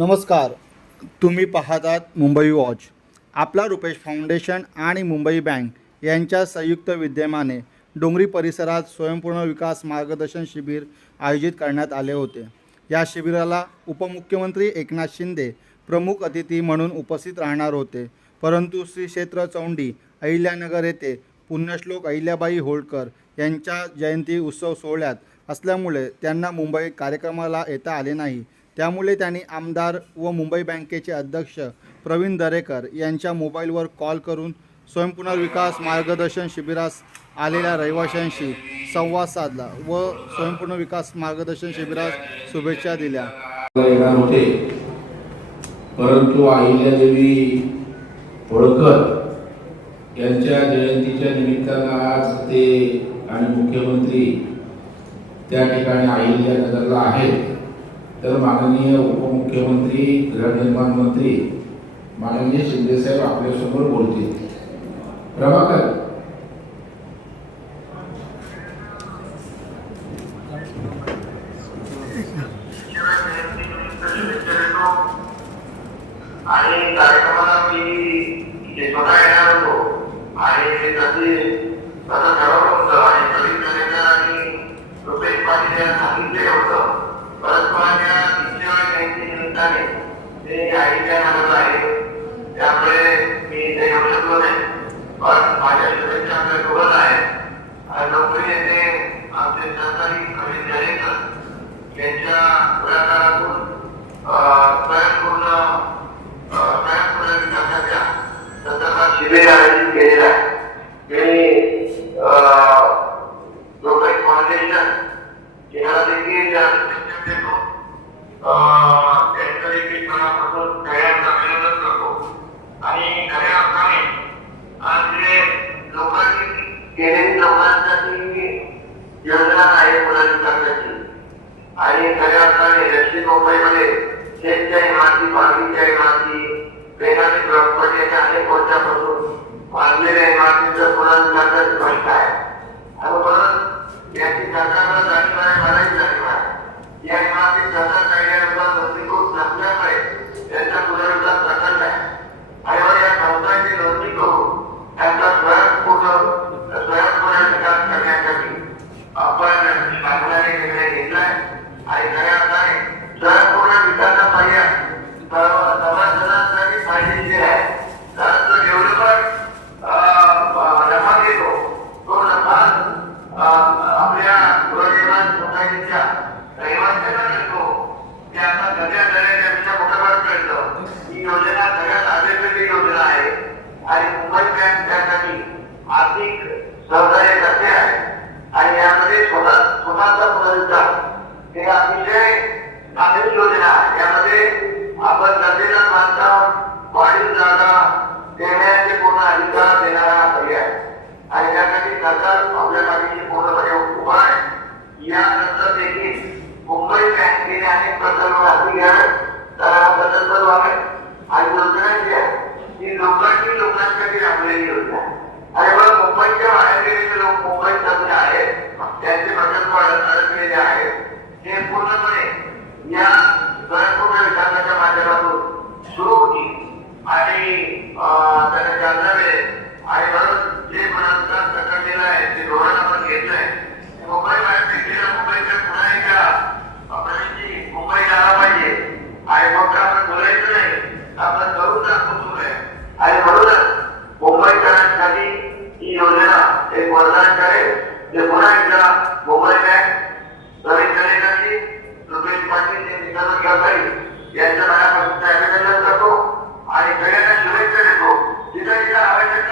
नमस्कार. तुम्ही पाहतात मुंबई वॉच. आपला रुपेश फाउंडेशन आणि मुंबई बँक यांच्या संयुक्त विद्यमाने डोंगरी परिसरात स्वयंपूर्ण विकास मार्गदर्शन शिबिर आयोजित करण्यात आले होते. या शिबिराला उपमुख्यमंत्री एकनाथ शिंदे प्रमुख अतिथी म्हणून उपस्थित राहणार होते. परंतु श्री क्षेत्र चौंडी अहिल्यानगर येथे पुण्यश्लोक अहिल्याबाई होळकर यांच्या जयंती उत्सव सोहळ्यात असल्यामुळे त्यांना मुंबई कार्यक्रमाला येता आले नाही. त्यामुळे त्यांनी आमदार व मुंबई बँकेचे अध्यक्ष प्रवीण दरेकर यांच्या मोबाईलवर कॉल करून स्वयंपुनर्विकास मार्गदर्शन शिबिरास आलेल्या रहिवाशांशी संवाद साधला व स्वयंपुनर्विकास मार्गदर्शन शिबिरास शुभेच्छा दिल्या. होते. परंतु अहिल्यादेवी होळकर यांच्या जयंतीच्या निमित्तानं आज ते आणि मुख्यमंत्री त्या ठिकाणी अहिल्यानगरला तर माननीय उपमुख्यमंत्री गृहनिर्माण मंत्री माननीय शिंदेसाहेब आपल्यासमोर बोलतील. प्रभाकर. आणि कार्यक्रमाला मी स्वतः येणार होतो. आणि ठरवलं होतं आणि प्रदीप दरेकर आणि रुपेश पाटील होतं. परस्परांच्या दुसऱ्या जयंती निमित्ताने ते आईच्या नावाचं आहे त्यामुळे मी इथे येऊ शकलो नाही पण माझ्या शुभेच्छा आपल्यासोबत आहे नोकरी येथे आमचे सहकारी प्रवीण दरेकर यांच्या पुढाकारातून स्वयंपूर्ण स्वयंपूर्ण विकासाच्या संदर्भात शिबिर आयोजित केलेलं आहे मी लोकल फाउंडेशन याला देखील शुभेच्छा देतो अं, त्यांचं देखील मनापासून सगळ्यांचं अभिनंदन करतो आणि खऱ्या अर्थाने आज जे लोकांनी केलेली लोकांसाठी योजना आहे पुनर्विकासाची आणि खऱ्या अर्थाने दक्षिण मुंबईमध्ये शेतच्या इमारती बागीच्या इमारती वेगाने प्रॉपर्टीच्या अनेक वर्षापासून बांधलेल्या इमारतीचं पुनर्विकासन स्पष्ट आहे. आणि म्हणून याची सरकारला जाणीव आहे मलाही जाणीव आहे या इमारती सरकार कायद्यानुसार नोंदणीकृत नसल्यामुळे त्यांचा पुनर्विकास प्रकल्प आहे आणि मग या संस्थांची नोंदणी करून त्यांचा स्वयंपूर्ण स्वयंपूर्ण विकास करण्यासाठी आपण शासनाने निर्णय घेतलाय आणि खऱ्या अर्थाने स्वयंपूर्ण विकासापायी सर्व समाजासाठी फायदेशीर आहे कारण तो डेव्हलपर नफा घेतो तो नफा अं, आपल्या गृहनिर्माण सोसायटीच्या रहिवाशांना मिळतो ते आता सगळ्या दऱ्याच्या ही योजना सगळ्यात योजना आहे. आणि मुंबई बँक त्यासाठी आर्थिक ही लोकांसाठी राबलेली योजना आणि मला मुंबईच्या बाहेर गेलेले लोक मुंबईत जमले आहेत. त्यांचे प्रकल्प अडकलेले आहेत. हे पूर्णपणे या स्वयंपूर्ण विकासाच्या माध्यमातून सुरू होतील आणि अं, त्याला चालना मिळेल आणि म्हणून जे मनाचा प्रकल्पलेलं आहे ते धोरण आपण घेतलंय मुंबई बाहेर निघलेल्या मुंबईच्या पुन्हा एकदा आपल्याची मुंबई जायला पाहिजे. आणि मग आपण बोलायचं नाही. आपण करून दाखवतो आहे आणि म्हणूनच मुंबईकरांसाठी ही योजना एक वरदान ठरेल जे पुन्हा एकदा मुंबई बँक नवीन कलेसाठी रुपेश पाटील जे निकाल व्यापारी यांच्या मनापासून अभिनंदन करतो आणि सगळ्यांना शुभेच्छा देतो जिथं जिथं आवश्यकता लागेल तिथं तिथं गृहनिर्माण मंत्री म्हणून मी आपल्यासोबत आहे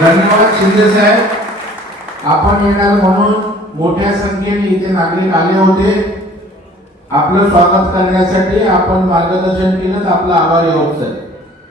धन्यवाद शिंदे साहेब. आपण येणार म्हणून मोठ्या संख्येने इथे नागरिक आले होते. आपलं स्वागत करण्यासाठी आपण मार्गदर्शन केलं तर आपला आभारी आहोत साहेब